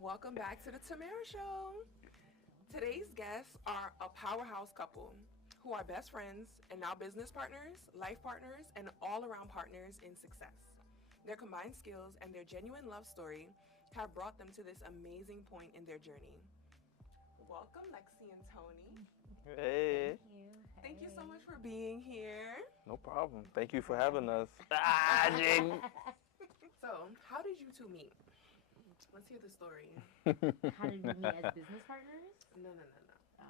Welcome back to the Tamara Show. Today's guests are a powerhouse couple who are best friends and now business partners, life partners, and all around partners in success. Their combined skills and their genuine love story have brought them to this amazing point in their journey. Welcome, Alexci and Tony. Hey. Thank you. Thank you so much for being here. No problem. Thank you for having us. Ah, Jing. So, how did you two meet? Let's hear the story. How did we meet as business partners? No. Oh.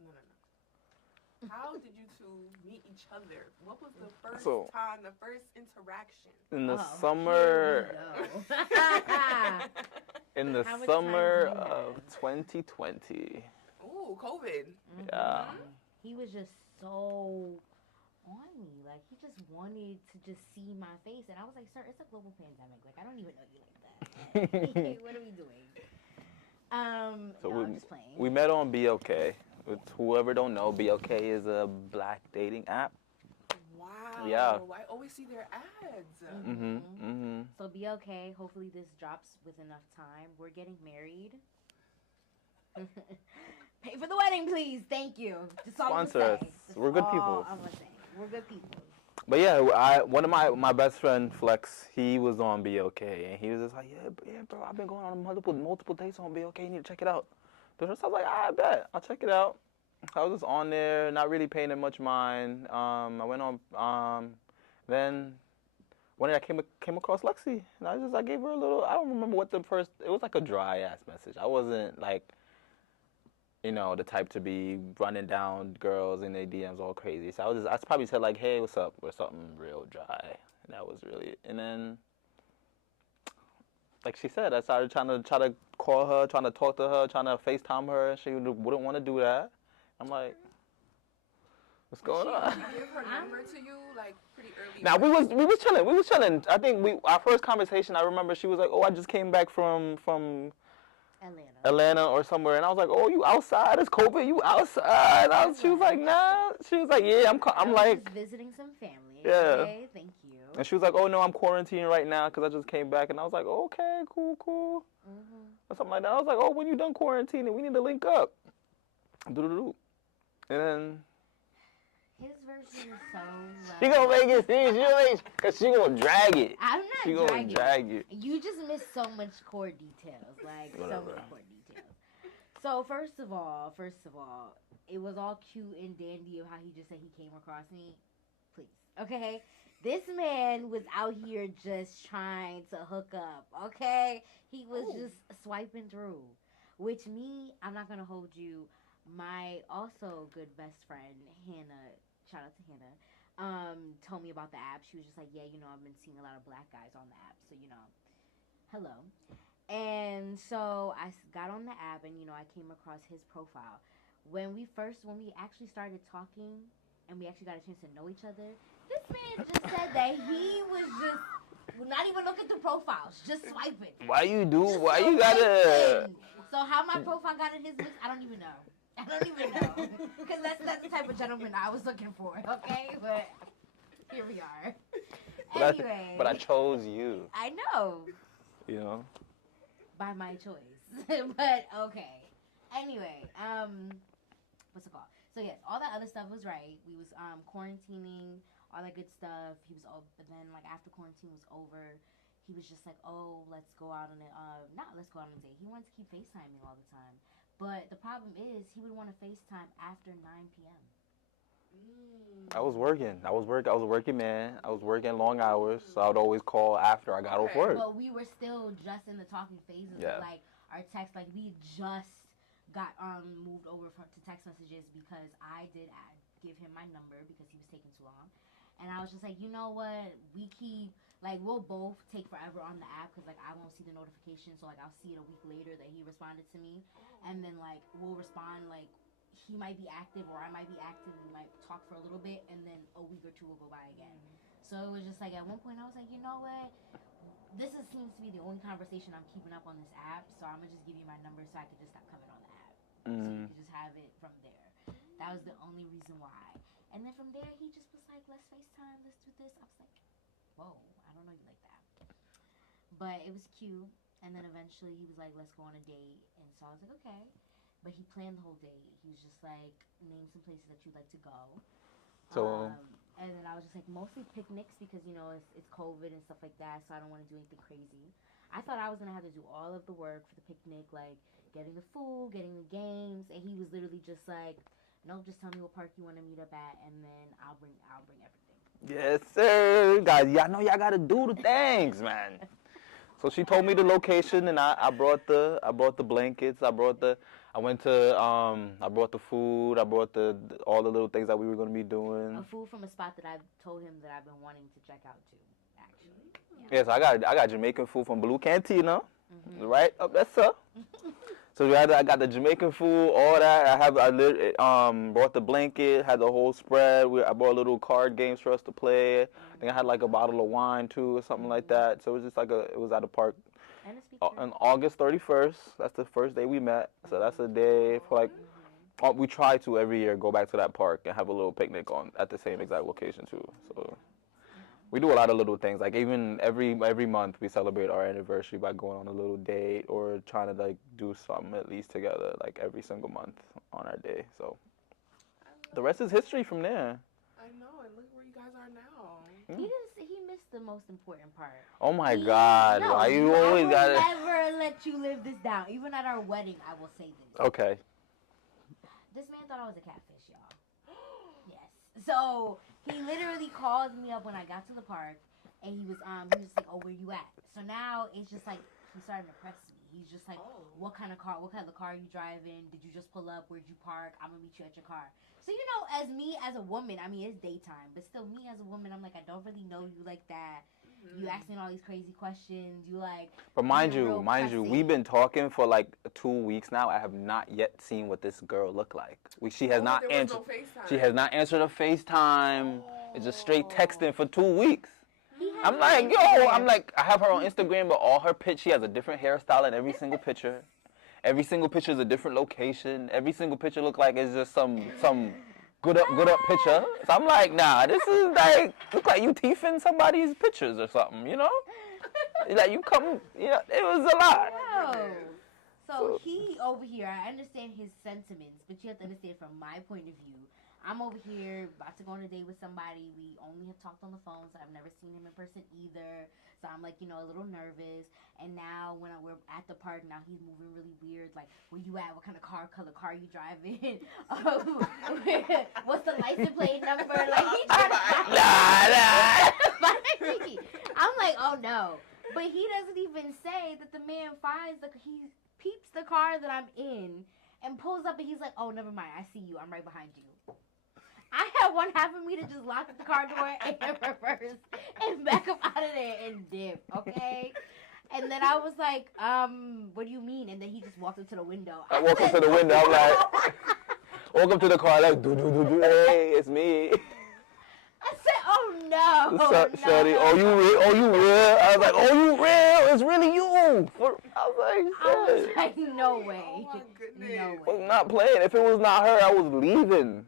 No. How did you two meet each other? What was the first So- time, the first interaction? In the Oh, summer, here we go. in the How much summer time do you of have? 2020. Ooh, COVID. Yeah. He was just so on me. Like, he just wanted to just see my face. And I was like, sir, it's a global pandemic. Like, I don't even know you like that. What are we doing? So No, I'm just playing. we met on BOK. With whoever don't know, BOK is a black dating app. Wow. Yeah. I always see their ads. So be okay. Hopefully this drops with enough time. We're getting married. Pay for the wedding, please. Thank you. Just all I'm Sponsor gonna us. say. That's We're good all people. I'm gonna say. We're good people. But yeah, one of my best friend Flex, he was on BOK, and he was just like, yeah, bro, I've been going on multiple dates on BOK. You need to check it out. So I was like, I bet I'll check it out. I was just on there, not really paying it much mind. I went on. Then one day I came across Lexi, and I gave her a little. I don't remember what the first. It was like a dry ass message. I wasn't like, the type to be running down girls in their DMs all crazy. So I probably said like, hey, what's up? Or something real dry. And that was really it. And then, like she said, I started trying to call her, trying to talk to her, trying to FaceTime her. And she wouldn't want to do that. I'm like, what's going Did on? she give her number to you like pretty early? Now we was chilling. I think our first conversation. I remember she was like, oh, I just came back from Atlanta or somewhere, and I was like, "Oh, you outside? It's COVID. You outside?" She was like, "Nah." She was like, "Yeah, I'm like just visiting some family. Yeah. Okay, thank you. And she was like, "Oh no, I'm quarantining right now because I just came back." And I was like, "Okay, cool." Or something like that. I was like, "Oh, when you done quarantining, we need to link up." And then His version is so. she gonna make it serious. Cause she gonna drag it. I'm not She gonna drag it. You just missed so much core details, like so Whatever. much core details. So first of all, it was all cute and dandy of how he just said he came across me. Please, okay. This man was out here just trying to hook up. Okay, he was just swiping through. Which I'm not gonna hold you. My also good best friend Hannah, shout out to Hannah, told me about the app. She was just like, yeah, I've been seeing a lot of black guys on the app, so hello. And so I got on the app, and I came across his profile. When we actually started talking, and we actually got a chance to know each other, this man just said that he was just not even looking through profiles, just swiping. Why you So gotta? So how my profile got in his mix, I don't even know. Because that's the type of gentleman I was looking for, okay? But here we are. Anyway. But I chose you. I know. By my choice. But, okay. Anyway, what's it called? So, yes, all that other stuff was right. We was quarantining, all that good stuff. But then, like, after quarantine was over, he was just like, oh, let's go out on let's go out on a date. He wanted to keep FaceTiming all the time. But the problem is, he would want to FaceTime after 9 p.m. I was working, man. I was working long hours, so I would always call after I got off work. But we were still just in the talking phases of, like, our text. Like, we just got moved over to text messages because I did give him my number because he was taking too long. And I was just like, you know what? We'll both take forever on the app because, like, I won't see the notification. So, like, I'll see it a week later that he responded to me. And then, like, we'll respond, like, he might be active or I might be active. We might talk for a little bit. And then a week or two will go by again. So, it was just, like, at one point I was like, you know what? Seems to be the only conversation I'm keeping up on this app. So, I'm going to just give you my number so I can just stop coming on the app. So, you can just have it from there. That was the only reason why. And then from there, he just was like, let's FaceTime, let's do this. I was like, whoa, I don't know you like that. But it was cute. And then eventually he was like, let's go on a date. And so I was like, okay. But he planned the whole date. He was just like, name some places that you'd like to go. So, And then I was just like, mostly picnics because, you know, it's COVID and stuff like that. So I don't want to do anything crazy. I thought I was going to have to do all of the work for the picnic, like getting the food, getting the games. And he was literally just like, no, just tell me what park you want to meet up at. And then I'll bring everything. yes, sir. Guys, y'all know y'all got to do the things, man. So she told me the location, and I brought the blankets. I brought the food. I brought all the little things that we were gonna be doing. A food from a spot that I told him that I've been wanting to check out too. Actually. Yeah, so I got Jamaican food from Blue Cantina, right up there, sir. So I got the Jamaican food, all that. I brought the blanket, had the whole spread. I brought little card games for us to play. I think I had like a bottle of wine too, or something like that. So it was just like it was at a park. On August 31st, that's the first day we met. So that's a day for like, we try to every year go back to that park and have a little picnic at the same exact location too. So we do a lot of little things. Like even every month we celebrate our anniversary by going on a little date or trying to like do something at least together like every single month on our day. So the rest is history from there. I know, and look where you guys are now. He missed the most important part. Oh my God! No, Why you always got it? I will never let you live this down. Even at our wedding, I will say this. Okay. This man thought I was a catfish, y'all. Yes. So he literally called me up when I got to the park, and he was just like, "Oh, where you at?" So now it's just like he's starting to press me. He's just like, what kind of car are you driving? Did you just pull up? Where'd you park? I'm gonna meet you at your car. So, you know, as a woman, I mean, it's daytime, but still me as a woman, I'm like, I don't really know you like that. You asking all these crazy questions. You like. But mind you, we've been talking for like 2 weeks now. I have not yet seen what this girl looked like. She has not answered. No FaceTime. She has not answered a FaceTime. It's just straight texting for 2 weeks. I'm like, I have her on Instagram, but all her she has a different hairstyle in every single picture. Every single picture is a different location. Every single picture look like it's just some good up picture. So I'm like, nah, this is like look like you teething somebody's pictures or something, you know? Like you come, you know, it was a lot. No. So he over here, I understand his sentiments, but you have to understand from my point of view. I'm over here about to go on a date with somebody. We only have talked on the phone, so I've never seen him in person either. So I'm like, you know, a little nervous. And now when we're at the park, now he's moving really weird. Like, where you at? What kind of color car you driving? What's the license plate number? Like, he trying to find me. I'm like, oh no. But he doesn't even say that the man he peeps the car that I'm in and pulls up and he's like, oh, never mind. I see you. I'm right behind you. I had one half of me to just lock the car door and reverse and back up out of there and dip, okay? And then I was like, what do you mean? And then he just walked up to the window. I walk up to the window, I'm like, walk up to the car, like, hey, it's me. I said, oh no. What's up, shorty? Oh, you real? Oh, you real? I was like, oh, you real? It's really you. I was like, no way. Oh my goodness. No way. I was not playing. If it was not her, I was leaving.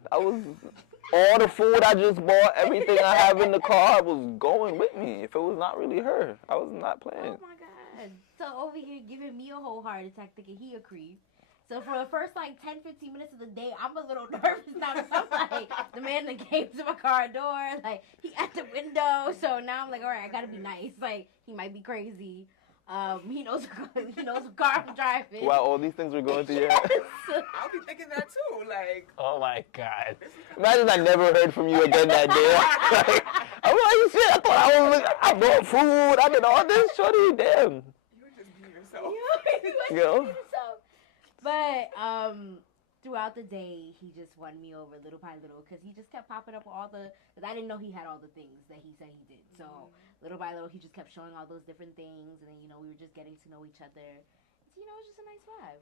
All the food I just bought, everything I have in the car was going with me. If it was not really her, I was not playing. Oh my God. So over here giving me a whole heart attack thinking he a creep. So for the first like 10, 15 minutes of the day, I'm a little nervous now because I'm like, the man that came to my car door, like he at the window. So now I'm like, all right, I gotta be nice. Like he might be crazy. He knows what car I'm driving. Wow, all these things were going through your head. I'll be thinking that too. Like, oh my God. Imagine I never heard from you again that day. Like, I'm like, shit, I thought I bought food, I did all this, shorty, damn. You were just being yourself. You know? But throughout the day, he just won me over little by little because he just kept popping up with because I didn't know he had all the things that he said he did. So little by little, he just kept showing all those different things, and then, you know, we were just getting to know each other. So, you know, it was just a nice vibe.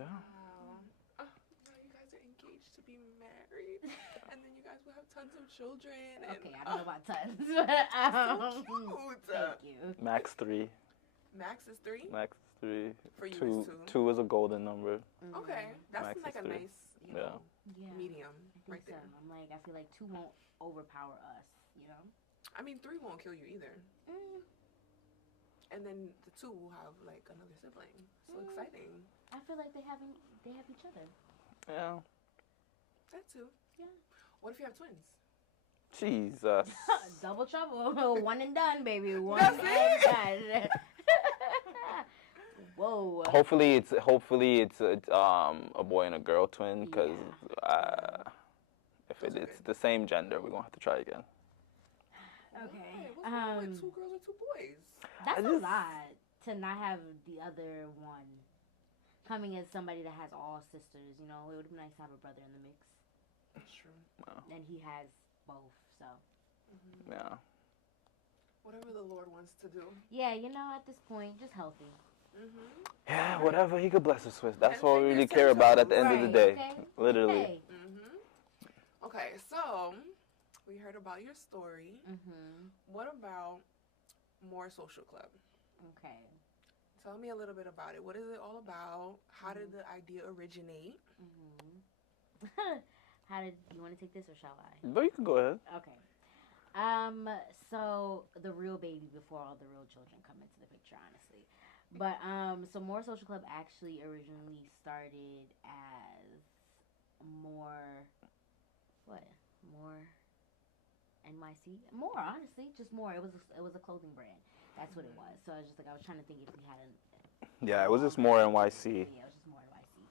Yeah. Wow. Now you guys are engaged to be married, and then you guys will have tons of children. And, okay, I don't know about tons, but so cute. Thank you. Max 3. Max is 3? Max 3. For you, 2. 2 is a golden number. Okay, that's Max like a 3. nice, medium right there. I'm like, I feel like 2 won't overpower us, you know? I mean, 3 won't kill you either. And then the two will have like another sibling. So exciting. I feel like they have each other. Yeah. That too. Yeah. What if you have twins? Jesus. Double trouble. One and done, baby. One That's and done. Whoa. Hopefully it's a boy and a girl twin, because if it's the same gender, we're gonna have to try again. Okay. Hey, what's wrong with 2 girls or 2 boys? That's a lot to not have the other one coming as somebody that has all sisters. You know, it would be nice to have a brother in the mix. That's true. Wow. And he has both, so. Yeah. Whatever the Lord wants to do. Yeah, you know, at this point, just healthy. Yeah, whatever he could bless us with. That's And all we really fingers care and about at toes. the end of the day. Okay? Literally. Okay. Okay, so we heard about your story. What about More Social Club? Okay. Tell me a little bit about it. What is it all about? How did the idea originate? How did you want to take this, or shall I? But you can go ahead. Okay. So the real baby before all the real children come into the picture, honestly. But so More Social Club actually originally started as More NYC? More, honestly, just More. It was a clothing brand. That's what it was. So I was just like, I was trying to think if we had Yeah, it was just More NYC. Yeah, it was just More NYC.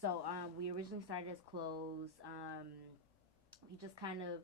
So we originally started as clothes. We just kind of,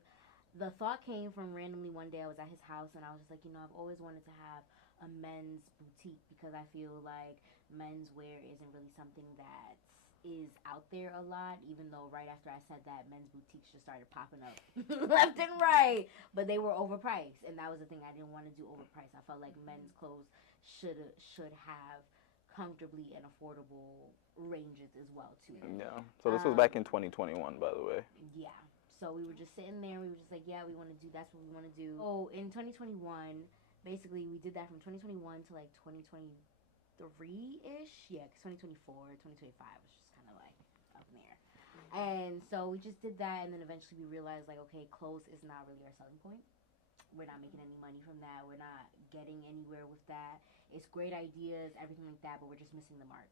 the thought came from randomly one day I was at his house and I was just like, you know, I've always wanted to have a men's boutique because I feel like menswear isn't really something that is out there a lot, even though right after I said that, men's boutiques just started popping up left and right, but they were overpriced, and that was the thing. I didn't want to do overpriced. I felt like men's clothes should have comfortably and affordable ranges as well too. Yeah. So this was back in 2021, by the way. Yeah. So we were just sitting there. We were just like, yeah, we want to do. That's what we want to do. Oh, in 2021, basically, we did that from 2021 to like 2023-ish. Yeah, because 2024, 2025 was just kind of like up in the air. And so we just did that, and then eventually we realized, like, okay, clothes is not really our selling point. We're not making any money from that. We're not getting anywhere with that. It's great ideas, everything like that, but we're just missing the mark.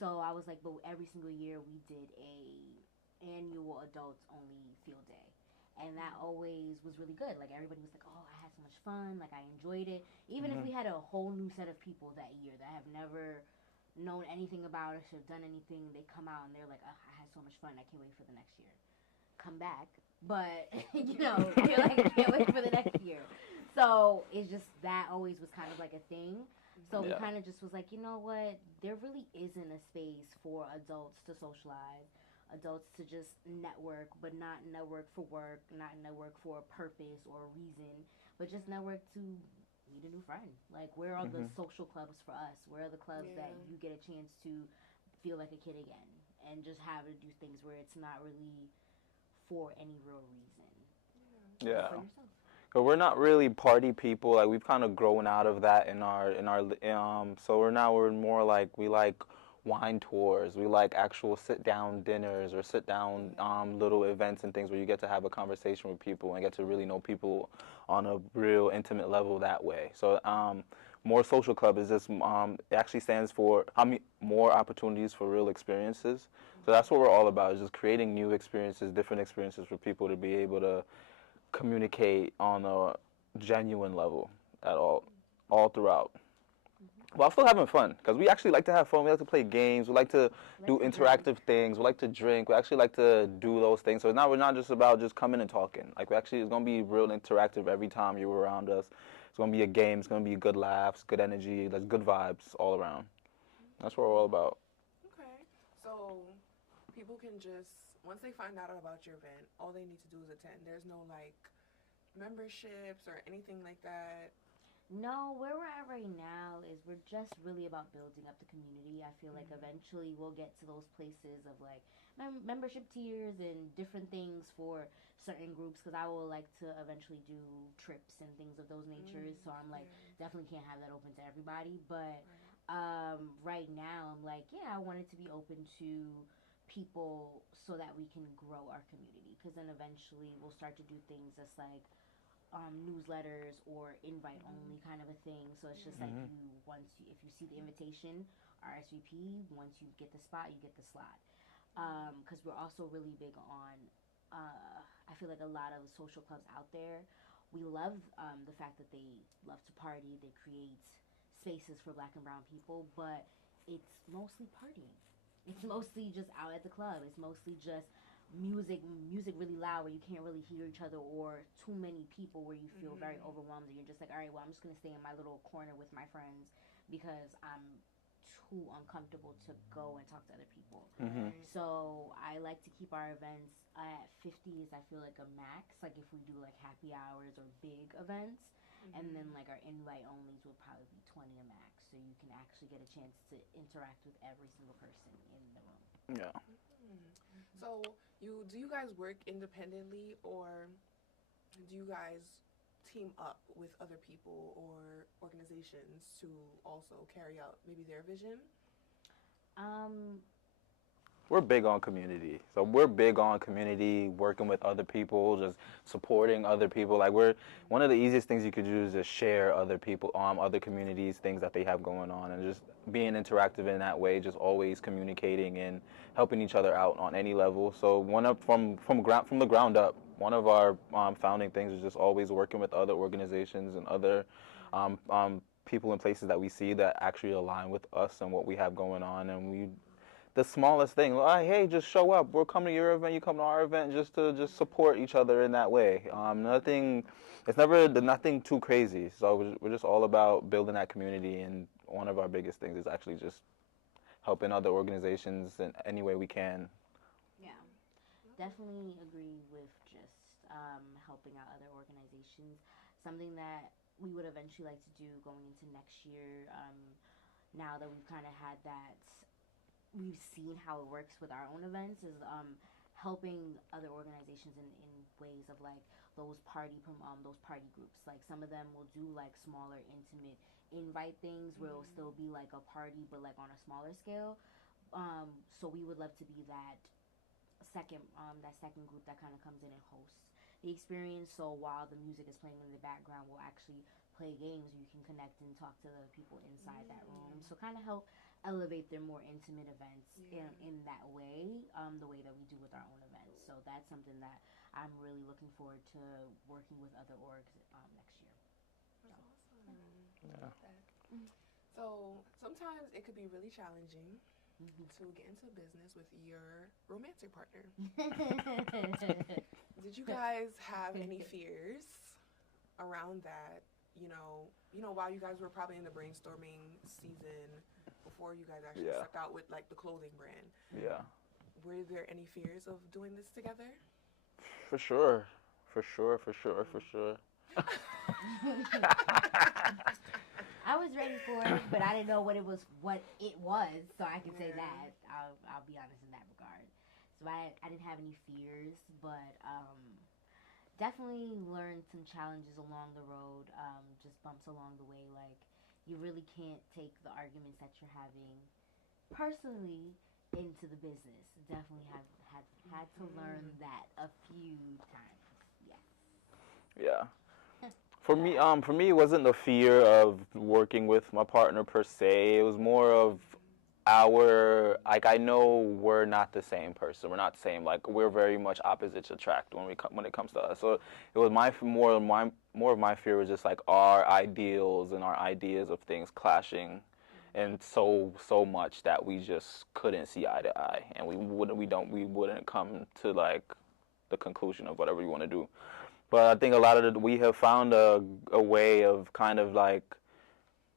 So I was like, but every single year we did a annual adults only field day, and that always was really good. Like, everybody was like, oh, I had so much fun, like I enjoyed it, even if we had a whole new set of people that year that have never known anything about us or done anything. They come out and they're like, oh, I had so much fun, I can't wait for the next year. Come back, but you know, you're like, I can't wait for the next year. So it's just, that always was kind of like a thing. So we kind of just was like, you know what, there really isn't a space for adults to socialize, adults to just network, but not network for work, not network for a purpose or a reason, but just network to meet a new friend. Like, where are the social clubs for us? Where are the clubs that you get a chance to feel like a kid again and just have to do things where it's not really for any real reason? Yeah. For yourself. But we're not really party people. Like, we've kind of grown out of that in our so we're more like, we like wine tours. We like actual sit-down dinners or sit-down little events and things where you get to have a conversation with people and get to really know people on a real intimate level that way. So More Social Club is just, it actually stands for more opportunities for real experiences. So that's what we're all about, is just creating new experiences, different experiences for people to be able to communicate on a genuine level at all throughout. But I'm still having fun, because we actually like to have fun. We like to play games. We like to do interactive things. We like to drink. We actually like to do those things. So now we're not just about just coming and talking. Like, we actually, it's going to be real interactive every time you're around us. It's going to be a game. It's going to be good laughs, good energy, like good vibes all around. That's what we're all about. Okay. So people can just, once they find out about your event, all they need to do is attend. There's no, like, memberships or anything like that. No, where we're at right now is we're just really about building up the community. I feel like eventually we'll get to those places of like membership tiers and different things for certain groups, because I will like to eventually do trips and things of those natures. So I'm like, definitely can't have that open to everybody. But right now I'm like, yeah, I want it to be open to people so that we can grow our community, because then eventually we'll start to do things that's like newsletters or invite only kind of a thing. So it's just like if you see the invitation, RSVP. Once you get the spot, you get the slot. Because we're also really big on. I feel like a lot of social clubs out there, we love the fact that they love to party. They create spaces for Black and brown people, but it's mostly partying. It's mostly just out at the club. It's mostly just music really loud where you can't really hear each other, or too many people where you feel very overwhelmed and you're just like, all right, well, I'm just gonna stay in my little corner with my friends because I'm too uncomfortable to go and talk to other people. So I like to keep our events at 50 is I feel like a max, like if we do like happy hours or big events. And then like our invite onlys will probably be 20 a max, so you can actually get a chance to interact with every single person in the room. Yeah. So do you guys work independently, or do you guys team up with other people or organizations to also carry out maybe their vision? We're big on community. So we're big on community, working with other people, just supporting other people. Like one of the easiest things you could do is just share other people, other communities, things that they have going on, and just being interactive in that way, just always communicating and helping each other out on any level. So from the ground up, one of our founding things is just always working with other organizations and other people and places that we see that actually align with us and what we have going on, and the smallest thing, like, hey, just show up. We'll come to your event, you come to our event, just to support each other in that way. It's never nothing too crazy. So we're just all about building that community, and one of our biggest things is actually just helping other organizations in any way we can. Yeah, definitely agree with just helping out other organizations. Something that we would eventually like to do going into next year, now that we've kind of had that, we've seen how it works with our own events, is helping other organizations in ways of like those party groups. Like some of them will do like smaller, intimate invite things where it'll still be like a party but like on a smaller scale. So we would love to be that second group that kind of comes in and hosts the experience. So while the music is playing in the background, we'll actually play games where you can connect and talk to the people inside that room. So kind of help elevate their more intimate events in that way, the way that we do with our own events. So that's something that I'm really looking forward to working with other orgs next year. That's awesome. Yeah. So sometimes it could be really challenging to get into business with your romantic partner. Did you guys have any fears around that? You know, while you guys were probably in the brainstorming season before you guys actually stepped out with like the clothing brand. Yeah. Were there any fears of doing this together? For sure. I was ready for it, but I didn't know what it was, so I can say that. I'll be honest in that regard. So I didn't have any fears, but definitely learned some challenges along the road, just bumps along the way. Like, you really can't take the arguments that you're having personally into the business. Definitely had to learn that a few times. Yes. Yeah. For me, it wasn't the fear of working with my partner per se. It was more of I know we're not the same person. We're not the same. Like, we're very much opposites attract when it comes to us. So it was more of my fear was just like our ideals and our ideas of things clashing, and so much that we just couldn't see eye to eye, and we wouldn't come to like the conclusion of whatever we want to do. But I think we have found a way of kind of like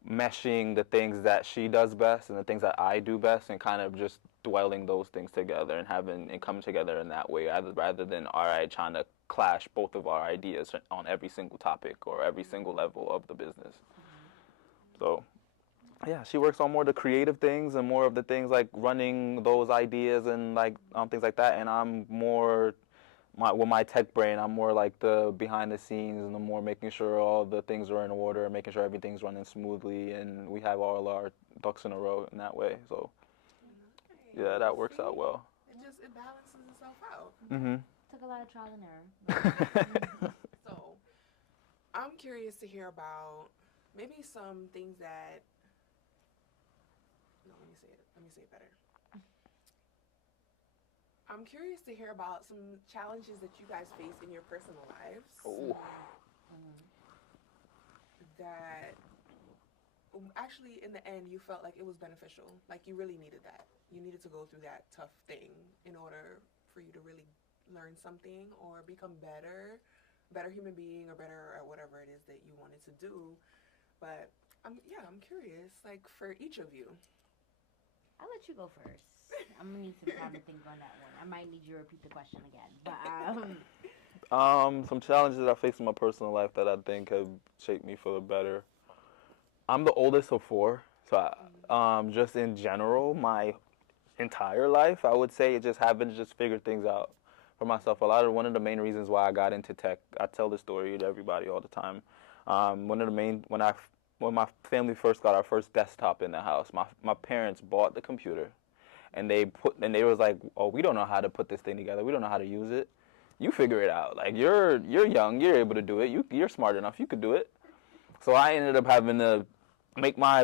meshing the things that she does best and the things that I do best, and kind of just dwelling those things together and coming together in that way, rather than trying to clash both of our ideas on every single topic or every single level of the business. So yeah, she works on more of the creative things and more of the things like running those ideas and like things like that, and I'm more with my tech brain, I'm more like the behind the scenes, and I'm more making sure all the things are in order, making sure everything's running smoothly, and we have all our ducks in a row in that way. So yeah, that works out well. It balances itself out. Took a lot of trial and error. So I'm curious to hear about maybe some things that. No, let me say it. Let me say it better. I'm curious to hear about some challenges that you guys face in your personal lives Oh. that actually in the end you felt like it was beneficial. Like you really needed that. You needed to go through that tough thing in order for you to really learn something or become better human being or better at whatever it is that you wanted to do. But I'm curious, like for each of you. I'll let you go first. I'm gonna need some time to think on that one. I might need you to repeat the question again. But Some challenges that I face in my personal life that I think have shaped me for the better. I'm the oldest of four, so just in general, my entire life, I would say, it just having to just figure things out for myself. One of the main reasons why I got into tech, I tell this story to everybody all the time. One of the main when my family first got our first desktop in the house, my parents bought the computer, and they was like, oh, we don't know how to put this thing together. We don't know how to use it. You figure it out. Like you're young, you're able to do it. You're smart enough. You could do it. So I ended up having to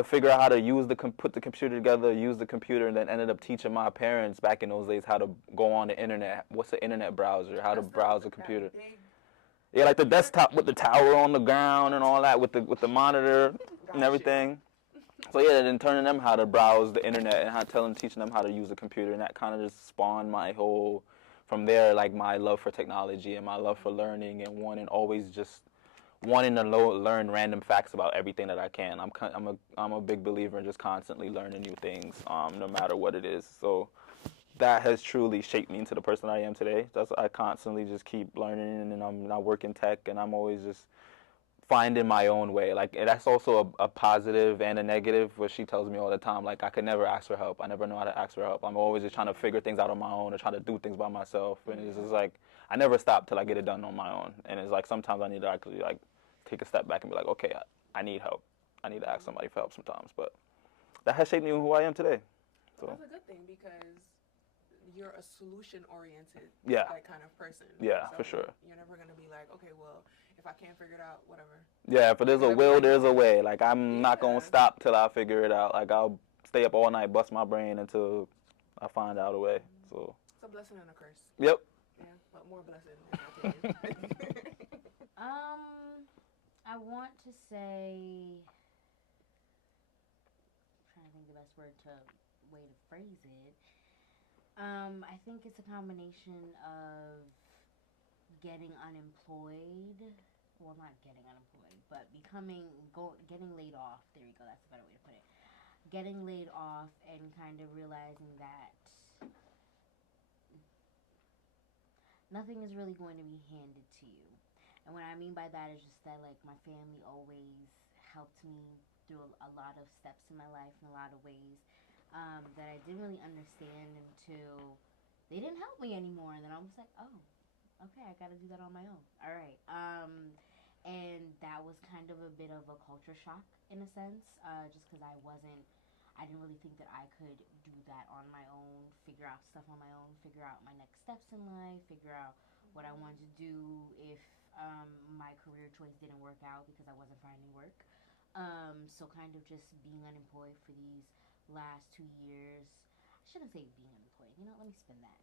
figure out how to put the computer together, use the computer, and then ended up teaching my parents back in those days how to go on the internet. What's the internet browser? How to browse a computer. Yeah, like the desktop with the tower on the ground and all that, with the monitor and everything. So yeah, then turning them how to browse the internet and teaching them how to use the computer, and that kind of just spawned from there, like my love for technology and my love for learning and always just wanting to learn random facts about everything that I can. I'm a big believer in just constantly learning new things, no matter what it is. So that has truly shaped me into the person I am today. I constantly just keep learning, and I work in tech, and I'm always just finding my own way. Like that's also a positive and a negative, what she tells me all the time. Like I could never ask for help. I never know how to ask for help. I'm always just trying to figure things out on my own or trying to do things by myself. And it's just like I never stop till I get it done on my own. And it's like sometimes I need to actually like take a step back and be like, okay, I need help. I need to ask somebody for help sometimes. But that has shaped me who I am today. So that's a good thing because you're a solution-oriented like, kind of person. Yeah, so for sure. You're never going to be like, okay, well, if I can't figure it out, whatever. Yeah, if there's a will, there's a way. Like, I'm not going to stop till I figure it out. Like, I'll stay up all night, bust my brain until I find out a way. So it's a blessing and a curse. Yep. Yeah, but more blessing, in my opinion. I want to say, I'm trying to think the best way to phrase it. I think it's a combination of getting unemployed. Well, not getting unemployed, but getting laid off. There you go. That's a better way to put it. Getting laid off and kind of realizing that nothing is really going to be handed to you. And what I mean by that is just that, like, my family always helped me through a lot of steps in my life in a lot of ways that I didn't really understand until they didn't help me anymore. And then I was like, oh, okay, I got to do that on my own. All right. And that was kind of a bit of a culture shock in a sense, just because I didn't really think that I could do that on my own, figure out stuff on my own, figure out my next steps in life, figure out what I wanted to do if my career choice didn't work out because I wasn't finding work. So kind of just being unemployed for these last 2 years. I shouldn't say being unemployed. Let me spin that.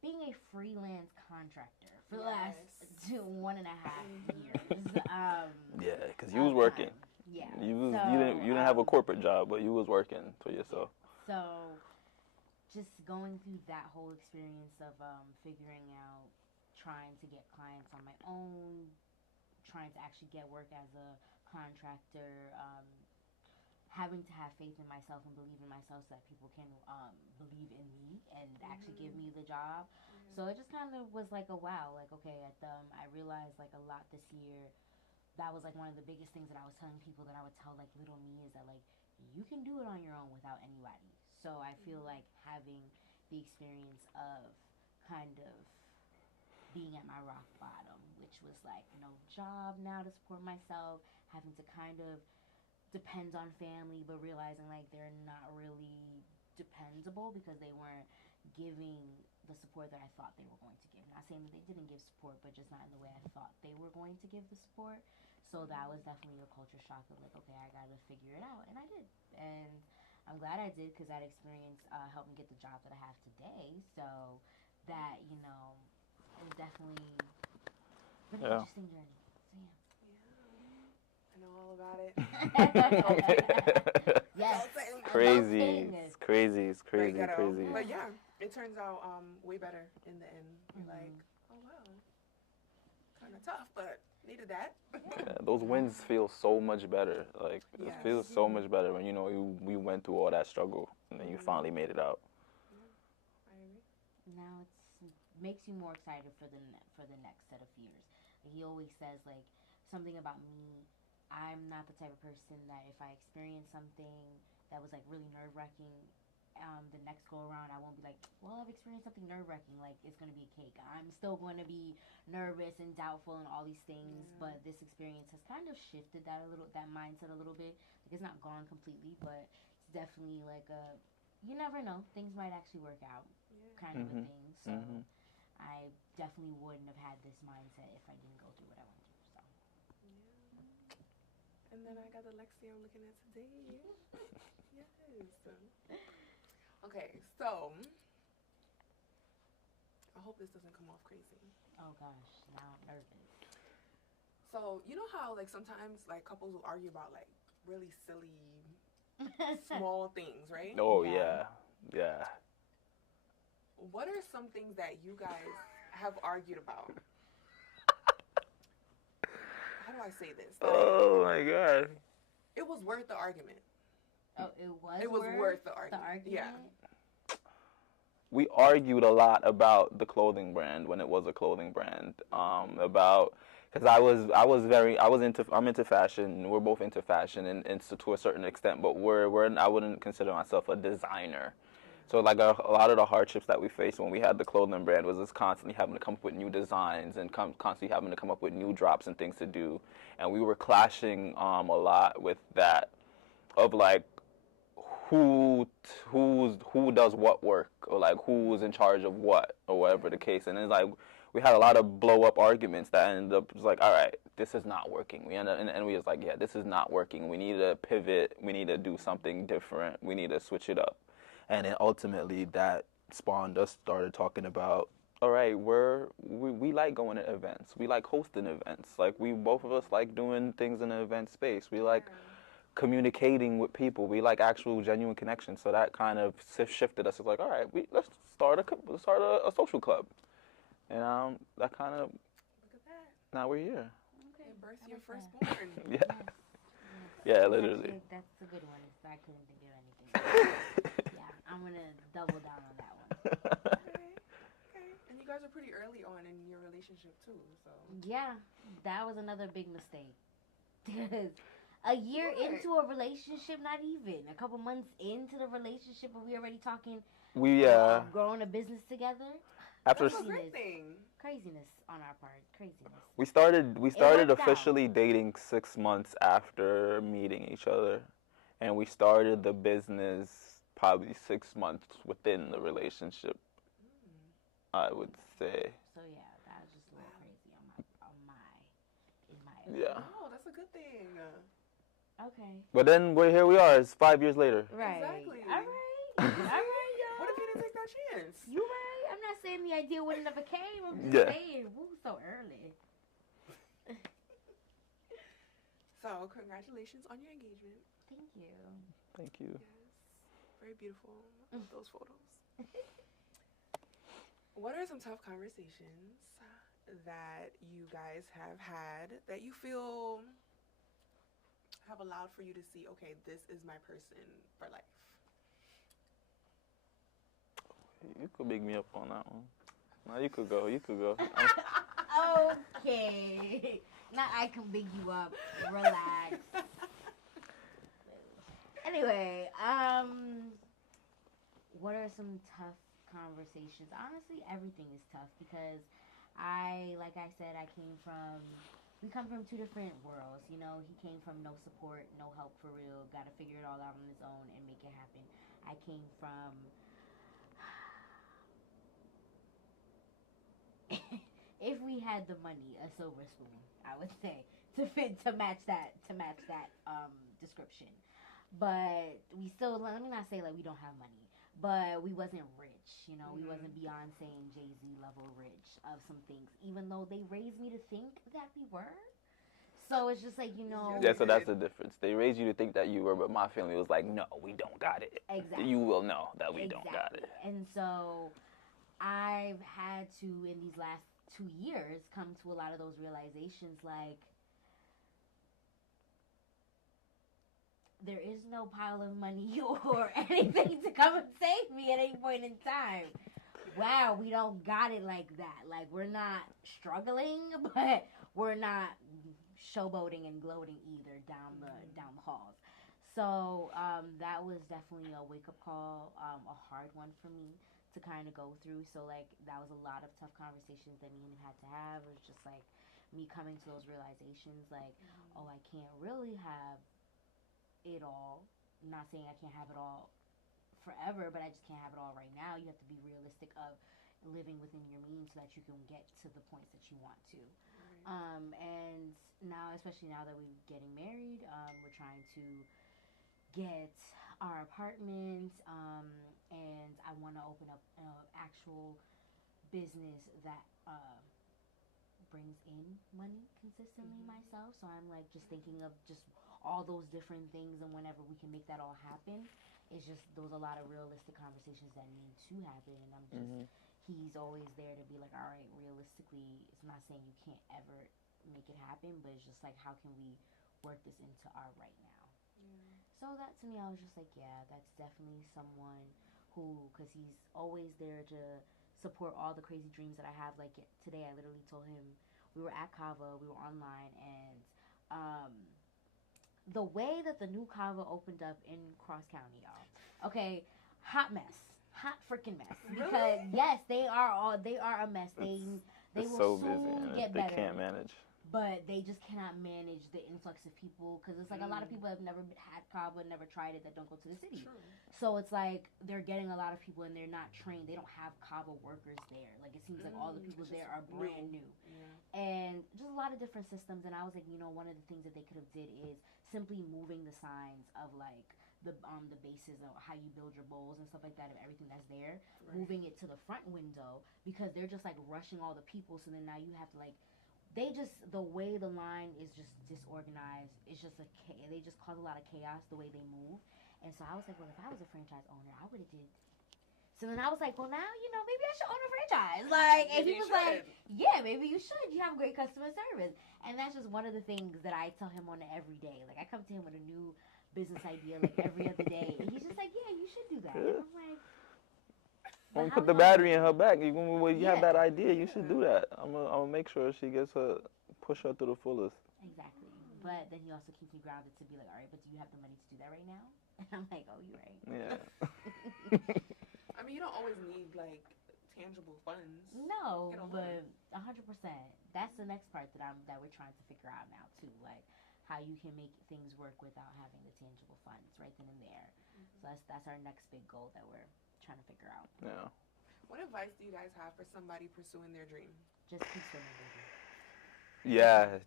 Being a freelance contractor for the last 1.5 years. Yeah, because you was working. Yeah. You didn't have a corporate job, but you was working for yourself. So just going through that whole experience of figuring out, trying to get clients on my own, trying to actually get work as a contractor, having to have faith in myself and believe in myself so that people can believe in me and actually give me the job. So it just kind of was like a wow. Like, okay, I realized like a lot this year. That was like one of the biggest things that I was telling people that I would tell like little me is that like you can do it on your own without anybody. So I feel like having the experience of kind of being at my rock bottom, which was like no job now to support myself, having to kind of depend on family, but realizing like they're not really dependable because they weren't giving the support that I thought they were going to give. Not saying that they didn't give support, but just not in the way I thought they were going to give the support. So that was definitely a culture shock of like, okay, I gotta figure it out, and I did, and I'm glad I did because that experience helped me get the job that I have today. So that it was definitely been an interesting journey. I know all about it. Yes, crazy. It's crazy. It's crazy. Crazy. But yeah, it turns out way better in the end. You're like, oh wow, kind of tough, but needed that. Yeah, those wins feel so much better. Like it feels so much better when we went through all that struggle and then you finally made it out. I agree. Now it makes you more excited for the next set of years. Like he always says, like something about me. I'm not the type of person that if I experience something that was like really nerve wracking, the next go around I won't be like, well, I've experienced something nerve wracking, like it's gonna be a cake. I'm still going to be nervous and doubtful and all these things, but this experience has kind of shifted that mindset a little bit. Like it's not gone completely, but it's definitely like you never know, things might actually work out, kind of a thing. So I definitely wouldn't have had this mindset if I didn't go through what I went through. So. And then I got the Alexci I'm looking at today. Yes. Okay, so I hope this doesn't come off crazy. Oh gosh, now I'm nervous. So you know how like sometimes like couples will argue about like really silly small things, right? Oh yeah. What are some things that you guys have argued about? How do I say this? Like, oh my god. It was worth the argument. Oh, it was worth the argument. Yeah. We argued a lot about the clothing brand when it was a clothing brand. Because I'm into fashion. We're both into fashion, and so to a certain extent, but I wouldn't consider myself a designer. So like a lot of the hardships that we faced when we had the clothing brand was just constantly having to come up with new designs and constantly having to come up with new drops and things to do. And we were clashing a lot with that of like who does what work, or like who's in charge of what, or whatever the case. And it's like we had a lot of blow up arguments that ended up just like, all right, this is not working. We ended up, and we was like, yeah, this is not working. We need to pivot. We need to do something different. We need to switch it up. And then ultimately that spawned us started talking about, all right, we like going to events. We like hosting events. Like both of us like doing things in an event space. We like communicating with people. We like actual genuine connections. So that kind of shifted us. It's like, all right, let's start a social club. And that kind of, look at that. Now we're here. Okay, birth your firstborn. Yeah. Yeah, literally. That's a good one. I couldn't think of anything. I'm going to double down on that one. Okay. And you guys are pretty early on in your relationship, too, so. Yeah, that was another big mistake. A year into a relationship, not even. A couple months into the relationship, but we already talking growing a business together. After That's a great thing. Craziness on our part. Craziness. We started officially dating 6 months after meeting each other. And we started the business probably 6 months within the relationship, I would say. So yeah, that was just a little crazy in my opinion. Yeah. Oh, that's a good thing. Okay. But then here we are. It's 5 years later. Right. Exactly. All right, y'all. What if you didn't take that chance? You right. I'm not saying the idea would have never came. I'm just saying, so early. So, congratulations on your engagement. Thank you. Thank you. Yes. Very beautiful. I love those photos. What are some tough conversations that you guys have had that you feel have allowed for you to see, okay, this is my person for life? You could big me up on that one. No, you could go. Okay. Now I can big you up. Relax. Anyway, what are some tough conversations? Honestly, everything is tough because like I said, we come from two different worlds. You know, he came from no support, no help for real, got to figure it all out on his own and make it happen. I came from, if we had the money, a silver spoon, I would say, to to match that description. But we still, let me not say like we don't have money, but we wasn't rich, you know. We wasn't Beyonce and Jay-Z level rich of some things, even though they raised me to think that we were. So it's just like, you know. Yeah, so that's the difference. They raised you to think that you were, but my family was like, no, we don't got it. Exactly. You will know that we don't got it. And so I've had to, in these last 2 years, come to a lot of those realizations, like, there is no pile of money or anything to come and save me at any point in time. Wow, we don't got it like that. Like, we're not struggling, but we're not showboating and gloating either down the halls. So that was definitely a wake-up call, a hard one for me to kind of go through. So, like, that was a lot of tough conversations that me and him had to have. It was just, like, me coming to those realizations, like, oh, I can't really have it all. I'm not saying I can't have it all forever, but I just can't have it all right now. You have to be realistic of living within your means so that you can get to the points that you want to. And now, especially now that we're getting married, we're trying to get our apartment, and I want to open up an actual business that brings in money consistently myself. So I'm like just thinking of just all those different things, and whenever we can make that all happen, it's just those a lot of realistic conversations that need to happen. And I'm just he's always there to be like, all right, realistically, it's not saying you can't ever make it happen, but it's just like, how can we work this into our right now? So that, to me, I was just like, yeah, that's definitely someone who, because he's always there to support all the crazy dreams that I have. Like today, I literally told him, we were at Kava, we were online, and the way that the new Kava opened up in Cross County, y'all, okay, hot mess. Hot freaking mess. Because yes, they are a mess. They will so soon busy, get better. They can't manage. But they just cannot manage the influx of people, because it's like a lot of people have never had Kava, never tried it, that don't go to the city. True. So it's like they're getting a lot of people and they're not trained. They don't have Kava workers there. Like, it seems like all the people there are brand new. And just a lot of different systems. And I was like, you know, one of the things that they could have did is simply moving the signs of like the bases of how you build your bowls and stuff like that, of everything that's there, moving it to the front window, because they're just like rushing all the people. So then now you have to like, the way the line is just disorganized, it's just they just cause a lot of chaos the way they move. And so I was like, well, if I was a franchise owner, I would have did. So then I was like, well, now, you know, maybe I should own a franchise. Like, and he was like, yeah, maybe you should. You have great customer service. And that's just one of the things that I tell him on every day. Like, I come to him with a new business idea, like, every other day. And he's just like, yeah, you should do that. And I'm like, I'm gonna put the battery in her back. You have that idea, you should do that. I'm gonna make sure she gets push her to the fullest. Exactly. But then he also keeps me grounded to be like, all right, but do you have the money to do that right now? And I'm like, oh, you're right. Yeah. I mean, you don't always need like tangible funds. No, but 100%. That's the next part that we're trying to figure out now too, like how you can make things work without having the tangible funds right then and there. So that's our next big goal that we're trying to figure out. Yeah. What advice do you guys have for somebody pursuing their dream? Just keep swimming, baby. Yeah.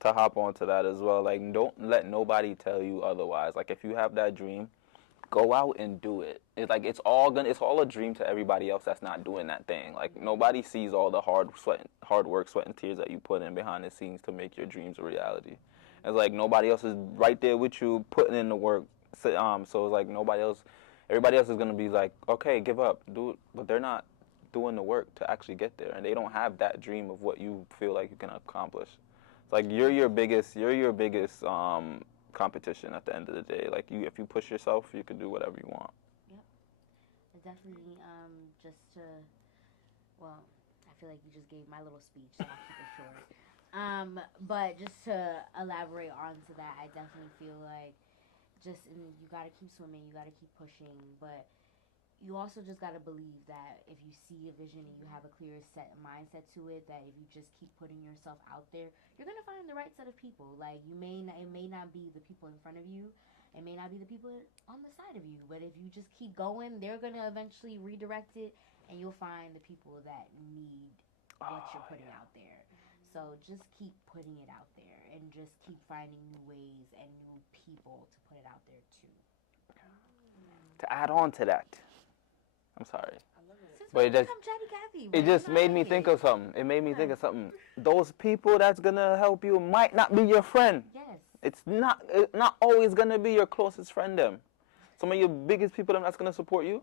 To hop onto that as well. Like, don't let nobody tell you otherwise. Like, if you have that dream, go out and do it. It's like it's all a dream to everybody else that's not doing that thing. Like, nobody sees all the hard work, sweat, and tears that you put in behind the scenes to make your dreams a reality. It's like nobody else is right there with you putting in the work. So it's like everybody else is gonna be like, okay, give up, do it, but they're not doing the work to actually get there, and they don't have that dream of what you feel like you can accomplish. It's like you're your biggest competition at the end of the day. Like, if you push yourself, you can do whatever you want. Yep. Definitely. I feel like you just gave my little speech, so I'll keep it short. But just to elaborate onto that, I definitely feel like you gotta keep swimming, you gotta keep pushing, but you also just gotta believe that if you see a vision and you have a clear mindset to it, that if you just keep putting yourself out there, you're gonna find the right set of people. Like, it may not be the people in front of you, it may not be the people on the side of you, but if you just keep going, they're gonna eventually redirect it, and you'll find the people that need what you're putting out there. So just keep putting it out there and just keep finding new ways and new people to put it out there too. To add on to that, I'm sorry. I love it. Since But when become chatty Cathy? It just made me think of something. It made me think of something. Those people that's gonna help you might not be your friend. Yes. It's not always gonna be your closest friend. Them. Some of your biggest people that's gonna support you.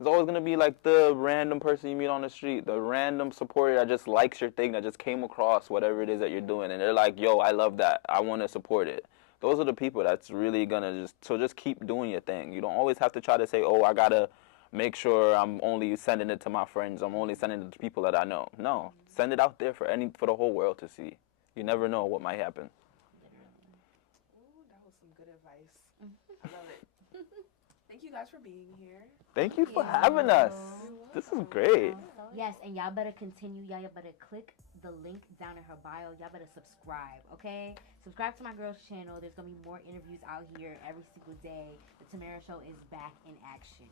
It's always gonna be like the random person you meet on the street, the random supporter that just likes your thing, that just came across whatever it is that you're doing, and they're like, "Yo, I love that. I want to support it." Those are the people that's really gonna just keep doing your thing. You don't always have to try to say, "Oh, I gotta make sure I'm only sending it to my friends. I'm only sending it to people that I know." No, send it out there for the whole world to see. You never know what might happen. Ooh, that was some good advice. I love it. Thank you guys for being here. Thank you for having us. This is great. Yes, and y'all better continue. Y'all better click the link down in her bio. Y'all better subscribe, okay? Subscribe to my girl's channel. There's going to be more interviews out here every single day. The Tamara Show is back in action.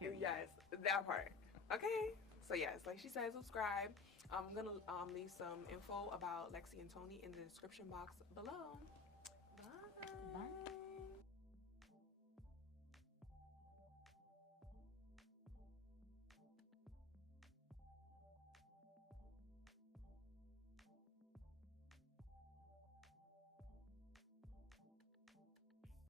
Period. Yes, that part. Okay. So yes, like she said, subscribe. I'm going to leave some info about Alexci and Tony in the description box below. Bye. Bye.